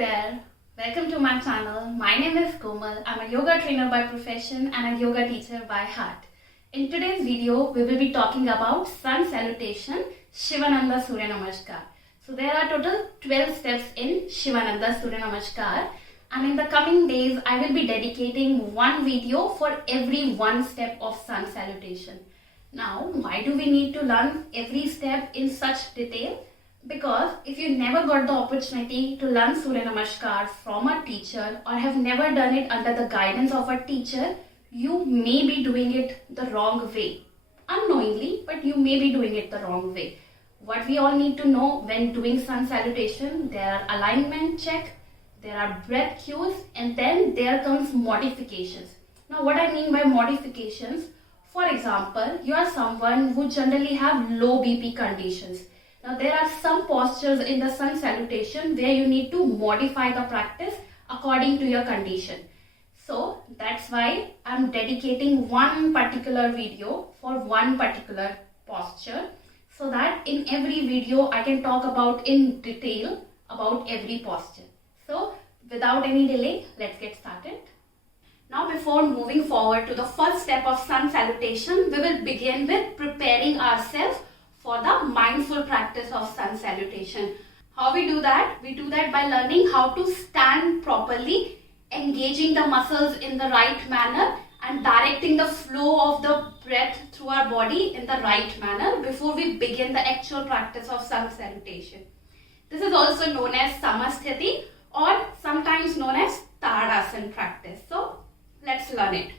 there, welcome to my channel. My name is Komal. I'm a yoga trainer by profession and a yoga teacher by heart. In today's video, we will be talking about Sun Salutation, Shivananda Surya Namaskar. So there are total 12 steps in Shivananda Surya Namaskar, and in the coming days, I will be dedicating one video for every one step of Sun Salutation. Now, why do we need to learn every step in such detail? Because if you never got the opportunity to learn Surya Namaskar from a teacher or have never done it under the guidance of a teacher, you may be doing it the wrong way. Unknowingly, but you may be doing it the wrong way. What we all need to know when doing Sun Salutation, there are alignment check, there are breath cues, and then there comes modifications. Now what I mean by modifications, for example, you are someone who generally have low BP conditions. Now there are some postures in the Sun Salutation where you need to modify the practice according to your condition. So that's why I'm dedicating one particular video for one particular posture, so that in every video I can talk about in detail about every posture. So without any delay, let's get started. Now before moving forward to the first step of Sun Salutation, we will begin with preparing ourselves for the mindful practice of Sun Salutation. How we do that? We do that by learning how to stand properly, engaging the muscles in the right manner and directing the flow of the breath through our body in the right manner before we begin the actual practice of Sun Salutation. This is also known as Samasthiti or sometimes known as Tadasana practice. So let's learn it.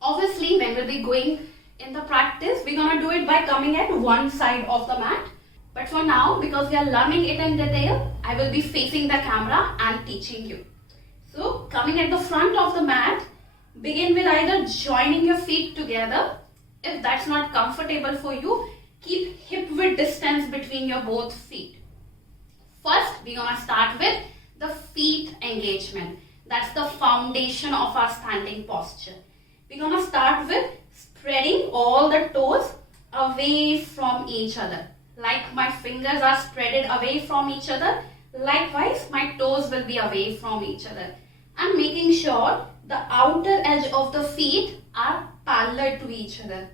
Obviously, when we'll be going in the practice, we're going to do it by coming at one side of the mat. But for now, because we are learning it in detail, I will be facing the camera and teaching you. So coming at the front of the mat, begin with either joining your feet together. If that's not comfortable for you, keep hip width distance between your both feet. First, we're going to start with the feet engagement. That's the foundation of our standing posture. We're going to start with spreading all the toes away from each other. Like my fingers are spreaded away from each other, likewise my toes will be away from each other. And making sure the outer edge of the feet are parallel to each other.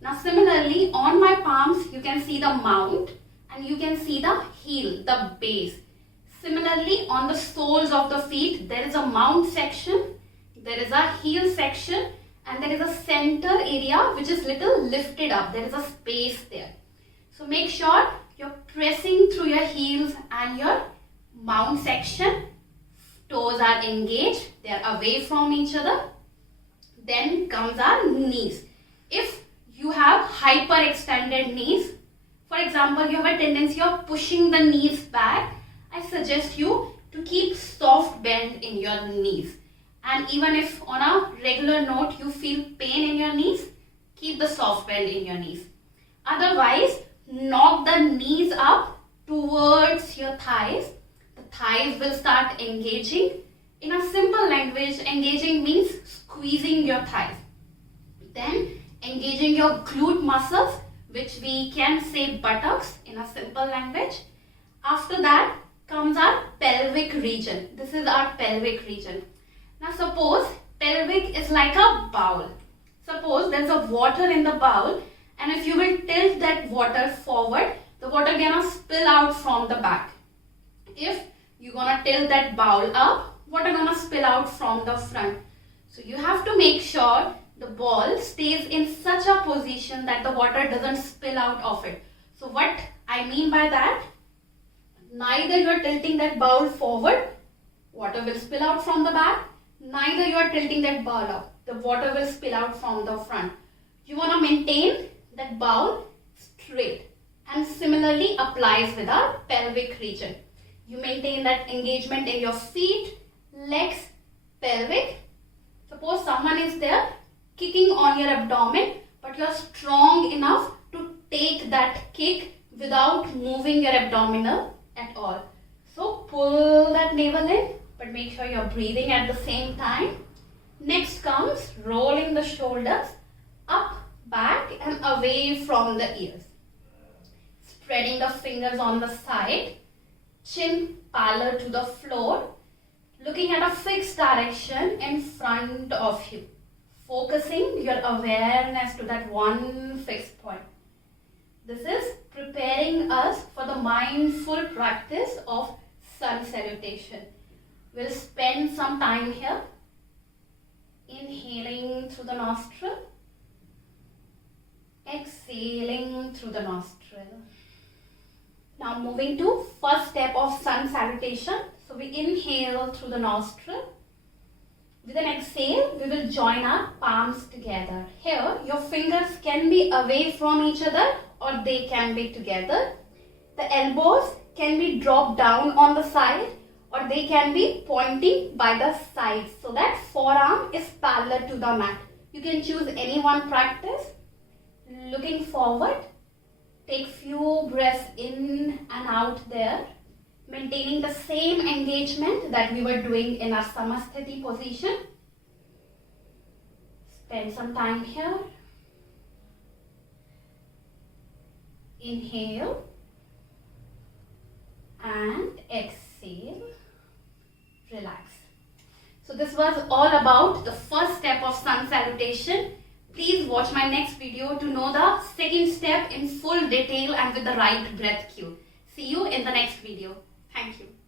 Now similarly, on my palms you can see the mount and you can see the heel, the base. Similarly, on the soles of the feet, there is a mount section, there is a heel section, and there is a center area which is little lifted up. There is a space there. So make sure you're pressing through your heels and your mount section. Toes are engaged. They are away from each other. Then comes our knees. If you have hyperextended knees, for example, you have a tendency of pushing the knees back, I suggest you to keep soft bend in your knees. And even if on a regular note you feel pain in your knees, keep the soft bend in your knees. Otherwise, knock the knees up towards your thighs. The thighs will start engaging. In a simple language, engaging means squeezing your thighs. Then engaging your glute muscles, which we can say buttocks in a simple language. After that comes our pelvic region. This is our pelvic region. Now suppose pelvic is like a bowl. Suppose there's a water in the bowl, and if you will tilt that water forward, the water gonna spill out from the back. If you're gonna tilt that bowl up, water gonna spill out from the front. So you have to make sure the ball stays in such a position that the water doesn't spill out of it. So what I mean by that, neither you are tilting that bowl forward, water will spill out from the back. Neither you are tilting that bowl up, the water will spill out from the front. You want to maintain that bowl straight, and similarly applies with our pelvic region. You maintain that engagement in your feet, legs, pelvic. Suppose someone is there kicking on your abdomen, but you are strong enough to take that kick without moving your abdominal at all. So pull that navel in, but make sure you're breathing at the same time. Next comes rolling the shoulders up, back and away from the ears. Spreading the fingers on the side, chin parallel to the floor, looking at a fixed direction in front of you, focusing your awareness to that one fixed point. This is preparing us for the mindful practice of sun salutation. We'll spend some time here, inhaling through the nostril, exhaling through the nostril. Now moving to first step of sun salutation. So we inhale through the nostril. With an exhale, we will join our palms together. Here, your fingers can be away from each other or they can be together. The elbows can be dropped down on the side or they can be pointing by the sides so that forearm is parallel to the mat. You can choose any one practice. Looking forward, take few breaths in and out there, maintaining the same engagement that we were doing in our Samasthiti position. Spend some time here. Inhale and exhale. Relax. So this was all about the first step of sun salutation. Please watch my next video to know the second step in full detail and with the right breath cue. See you in the next video. Thank you.